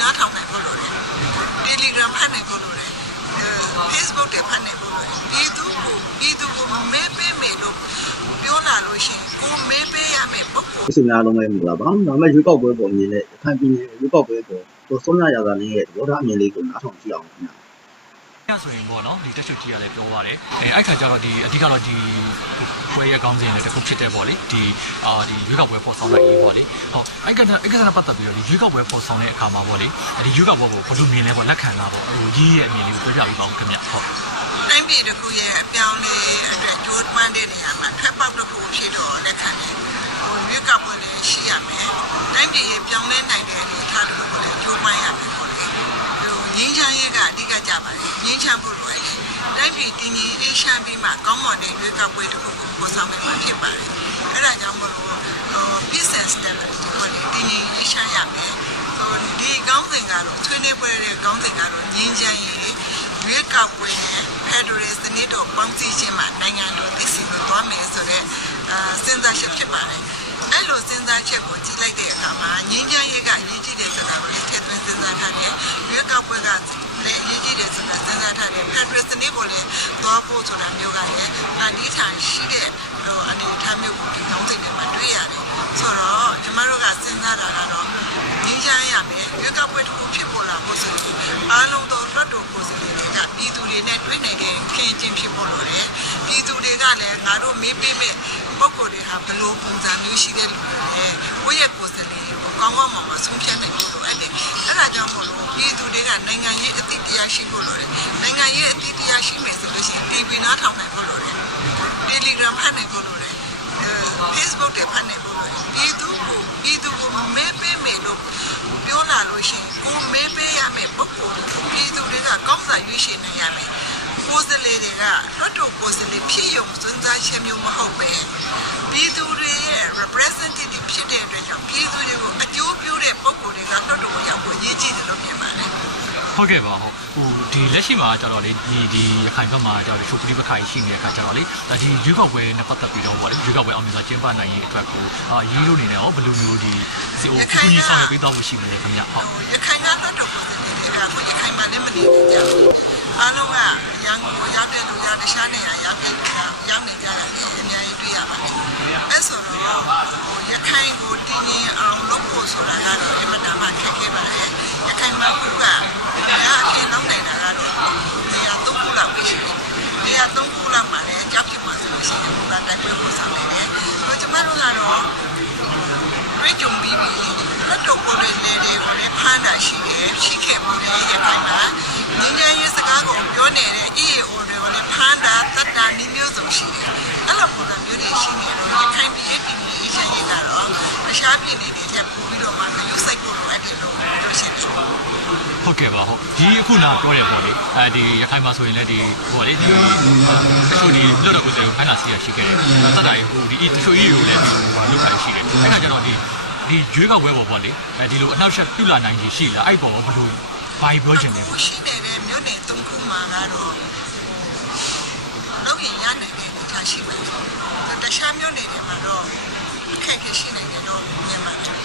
နားထောင်နိုင်ဖို့လိုတယ် Telegram ဖတ်နိုင်ဖို့လိုတယ်အဲ Facebook တွေဖတ်နိုင်ဖို့လိုတယ်ပြည်သူကိုပြည်သူကိုမဲပေးမယ်လို့ပြောလာလို့ရှိရင်ကိုမဲပေးရမယ်ပုံကိုဒီစင်များလုံးပဲမလားပါဒါပေမဲ့ရွေးကောက်ပွဲပုံမြင်တဲ့အခန့်ပြည်နယ်ရွေးကောက်ပွဲပုံကိုဆုံးရရတာလေးရဲ့ရောထားအမြင်လေးကိုနားထောင်ကြည့်အောင်ခင်ဗျာ အဲ့ဆိုရင်ပေါ့နော်ဒီတက်ချုပ်ကြီးကလည်းပြောသွားတယ်အဲအဲ့ခါကျတော့ဒီအဓိကတော့ဒီပွဲရဲ့ကောင်းစဉ်လည်းတစ်ခုဖြစ်တဲ့ပေါ့လေဒီအာဒီရွေးကောက်ပွဲပေါ်ဆောင်နိုင်ရေးပေါ့လေဟုတ်အဲ့ကအဲ့ကနဲ့ပတ်သက်ပြီးတော့ဒီရွေးကောက်ပွဲပေါ်ဆောင်တဲ့အခါမှာပေါ့လေဒီရွေးကောက်ပွဲကိုဘယ်လိုမြင်လဲပေါ့လက်ခံလာပေါ့ဟိုရေးရဲ့အမြင်လေးကိုပြောပြပြီးပါဦးခင်ဗျဟုတ်တိုင်းပြည်တစ်ခုရဲ့အပြောင်းလဲအတွက်ကြိုးပမ်းတဲ့နေရာမှာထွက်ပေါက်တစ်ခုဖြစ်တော့လက်ခံတယ်ဟိုရွေးကောက်ပွဲလည်းရှိရမယ်တိုင်းပြည်ရဲ့ပြောင်းလဲနိုင်တဲ့အနေအထား ငင်းချမ်းရေးကအဓိကကြပါလေငင်းချမ်းဖို့လိုတယ်တိုင်းပြည်တည်ငြိမ်အေးချမ်းပြီးမှကောင်းမွန်တဲ့ရွေးကောက်ပွဲတစ်ခုကိုပေါ်ဆောင်နိုင်မှာဖြစ်ပါတယ်အဲ့ဒါကြောင့်မလို့ဟို peace and stability ဟိုဒီတည်ငြိမ်အေးချမ်းရမယ်ဟိုဒီကောင်းစဉ်ကတော့ဆွေးနွေးပွဲတဲ့ကောင်းစဉ်ကတော့ငင်းချမ်းရေးရွေးကောက်ပွဲနဲ့ Federal စနစ်တော့ပေါင်းစည်းခြင်းမှာနိုင်ငံတော်သိစီလို့သွားမယ်ဆိုတော့အာစဉ်းစားချက်ဖြစ်ပါတယ်။အဲ့လိုစဉ်းစားချက်ကိုကြည့်လိုက်တဲ့အခါမှာငင်းချမ်းရေးကအရေးကြီးတယ်ဆိုတာကိုလည်းထည့်သွင်း 100စနစ်ပေါ်လဲသွားဖို့ဆိုတာမျိုးကလည်းအဒီထာရှိတဲ့ဟိုအနေအထားမျိုးကိုဒီကောင်းစိတ်နဲ့မတွေ့ရတယ်ဆိုတော့ကျမတို့ကစဉ်းစားတာကတော့ငြိမ်းချမ်းရမယ်ရွက်ကောက်ပွဲတစ်ခုဖြစ်ပေါ်လာဖို့ဆိုရင်အားလုံးသောလွတ်တော်ကိုယ်စားလှယ်တွေကပြည်သူတွေနဲ့တွေ့နိုင်တဲ့ခင်ချင်းဖြစ်ပေါ်လို့ရတယ်ပြည်သူတွေကလည်းငါတို့မေးပေးမဲ့ပုံကိုယ်တွေဟာဘယ်လိုပုံစံမျိုးရှိတဲ့လူတွေလဲကိုယ့်ရဲ့ကိုယ်စားလှယ်ကိုကောင်းကောင်းမွန်မွန်ဆုံးဖြတ်နိုင် ကနိုင်ငံရေးအသည့်တရားရှိဖို့လိုတယ်နိုင်ငံရေးအသည့်တရားရှိမယ်ဆိုလို့ရှိရင် TV နားထောင်နိုင်ဖို့လိုတယ် Telegram ဖတ်နိုင်ဖို့လိုတယ် Facebook တွေဖတ်နိုင်ဖို့လိုတယ်ပြည်သူကိုပြည်သူကိုမဲပေးမယ်လို့ပြောလာလို့ရှိရင်ကိုမဲပေးရမယ်ပုံကိုယ်ပြည်သူတွေကကောင်းစာရွေးချယ်နိုင်ရမယ်ကိုယ်စလေတွေကလွတ်တော်ကိုယ်စလေဖြစ်ယုံစဉ်းစားချက်မျိုးမဟုတ်ပဲပြည်သူတွေရဲ့ representative ဖြစ်တဲ့အတွက်ကြောင့်ပြည်သူတွေကိုအကျိုးပြုတဲ့ပုံကိုယ်တွေကလွတ်တော်ကိုရောက်ဖို့ရည်ကြည်တယ်လို့မြင်ပါတယ် ဟုတ်ကဲ့ပါဟုတ်ဟိုဒီလက်ရှိမှာကျတော့လေဒီဒီရခိုင်ဘက်မှာကျတော့ချိုးပရိပခါရှိနေတဲ့အခါကျတော့လေဒါဒီရွေးကောက်ပွဲနဲ့ပတ်သက်ပြီးတော့ဗောလေရွေးကောက်ပွဲအောင်မြင်စွာကျင်းပနိုင်ရေးအတွက်ကိုအာရေးလို့နေတယ်ဟောဘယ်လိုမျိုးဒီစီအိုကူကြီးဆောင်ရွက်ပေးတော့ရှိမလဲခင်ဗျဟုတ်ရခိုင်ကလွတ်တော်ကိုယ်စားလှယ်တွေကကိုရခိုင်မှာလည်းမနေကြဘူးအားလုံးကရန်ကုန်ကိုရောက်တဲ့လူရတခြားနေရာရောက်တဲ့လူကရောက်နေကြတာလည်းအများကြီးတွေ့ရပါတယ်အဲ့ဆိုတော့ဟိုရခိုင်ကိုတည်ငြိမ်အောင်လုပ်ဖို့ဆိုတာကတော့အမှန်တမ်းခက်ခဲပါတယ်ရခိုင်မှာခုကညာအချင်းလောက်နေတာကတော့နေရာသုံးခုလောက်ပဲရှိတယ်နေရာသုံးခုလောက်မှာလည်းကြောက်ဖြစ်မှာဆိုလို့ရှိရင်ဘုရားတိုက်ပွဲပို့ဆောင်နေတယ်ဆိုကျမတို့ကတော့ တွေ့ကြုံပြီးပြီလက်တော့ကိုလည်းလေတွေကိုလည်းဖမ်းတာရှိတယ်ရှိခဲ့မှုလည်းရခိုင်မှာငင်းငယ်ရေးစကားကိုပြောနေတဲ့ EAO တွေကိုလည်းဖမ်းတာတတ်တာနည်းမျိုးစုံရှိတယ်အဲ့လိုပုံစံမျိုးတွေရှိနေတော့ရခိုင်ပြည်ပြည်ပြည်အေးချမ်းရေးကတော့ တခြားပြည်နယ်တွေထက်ပိုပြီးတော့မှယူဆိုင်ဖို့လိုအပ်တယ်လို့ပြောရှင်းတယ်ဟုတ်ကဲ့ပါဟုတ်ဒီအခုနာပြောတယ်ပေါ့လေအဲဒီရခိုင်မှာဆိုရင်လည်းဒီဟိုလေဒီတချို့ဒီလွတ်တော်ကိုယ်စားလှယ်ကိုဖမ်းတာဆီးရရှိခဲ့တယ်တတ်တာရေဟိုဒီတချို့ကြီးကိုလည်းဒီလောက်ခိုင်ရှိတယ်အဲ့ခါကျတော့ဒီဒီရွေးကောက်ပွဲပေါ်ပေါ့လေအဲဒီလိုအနောက်ရှက်ပြုလာနိုင်ရှိရှိလားအဲ့ပေါ်ဘယ်လိုဘာပြောချင်လဲခုရှိနေတဲ့မြို့နယ်သုံးခုမှာကတော့လောက်ရင်ရနိုင်တဲ့အနေအထားရှိပါတယ်တခြားမြို့နယ်တွေမှာတော့အခက်အခဲရှိနေတယ်တော့မြင်ပါတယ်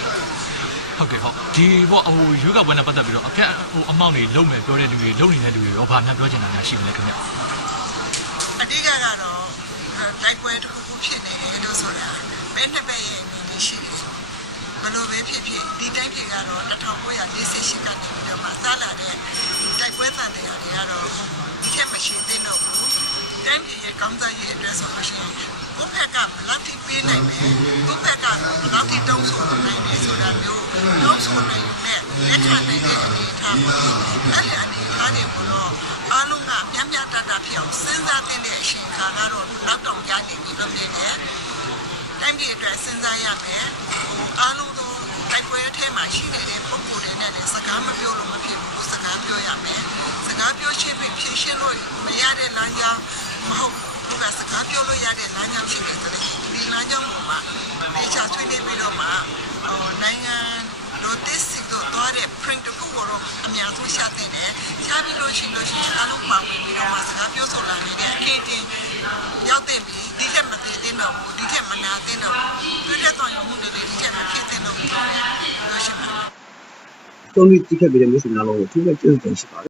ဟုတ်ကဲ့ဟုတ်ဒီပေါ့ဟိုရွေးကောက်ပွဲနဲ့ပတ်သက်ပြီးတော့အပြတ်ဟိုအမောင့်တွေလုံမယ်ပြောတဲ့လူတွေလုံနေတဲ့လူတွေရောဘာမှပြောချင်တာများရှိမလဲခင်ဗျအဓိကကတော့တိုက်ပွဲတစ်ခုခုဖြစ်နေတယ်လို့ဆိုတာဘယ်နှစ်ဘက်ရဲ့အနေနဲ့ရှိတယ်ဘယ်လိုပဲဖြစ်ဖြစ်ဒီတိုင်းပြည်ကတော့1948ကနေပြီးတော့မှစလာတဲ့တိုက်ပွဲသံတရားတွေကတော့ဒီထက်မရှိသေးတော့ဘူးတိုင်းပြည်ရဲ့ကောင်းစားရေးအတွက်ဆိုလို့ရှိရင် ကိုယ့်ဘက်ကဘယ်လောက်ထိပေးနိုင်လဲကိုယ့်ဘက်ကဘယ်လောက်ထိတောင်းဆိုနိုင်လဲဆိုတာမျိုးတောင်းဆိုနိုင်တဲ့လက်ခံနိုင်တဲ့အနေအထားပေါ့အဲ့ဒီအနေအထားတွေကိုတော့အားလုံးကမြတ်မြတ်တတဖြစ်အောင်စဉ်းစားသင့်တဲ့အချိန်ခါကတော့နောက်တော့ကြာနေပြီလို့မြင်တယ်တိုင်းပြည်အတွက်စဉ်းစားရမယ်ဟိုအားလုံးသောတိုက်ပွဲအထဲမှာရှိနေတဲ့ပုံကိုယ်တွေနဲ့လည်းစကားမပြောလို့မဖြစ်ဘူးစကားပြောရမယ်စကားပြောချင်းဖြင့်ဖြည့်ရှင်းလို့မရတဲ့လမ်းကြောင်းမဟုတ်ဘူး ကစကားပြောလို့ရတဲ့လမ်းကြောင်းရှိတယ်ဆိုတော့ဒီလမ်းကြောင်းပေါ်မှာနေချဆွေးနွေးပြီးတော့မှဟိုနိုင်ငံတို့တစ်စီတို့တော့တဲ့ print တစ်ခုကိုတော့အများဆုံးရှာတင်တယ်ရှာပြီးလို့ရှိလို့ရှိရင်အားလုံးပါဝင်ပြီးတော့မှစကားပြောဆိုလာနေတဲ့အခင်းတင်ရောက်တဲ့ပြီဒီထက်မသေးသေးတော့ဘူးဒီထက်မနာသေးတော့ဘူးတွေ့တဲ့တော်ရုံမှုတွေဒီထက်မဖြစ်သေးတော့ဘူးလို့ရှိပါသုံးပြီးကြည့်ခဲ့ပြီးတဲ့မျိုးစုံများလုံးကိုသူပဲကျေးဇူးတင်ရှိပါတယ်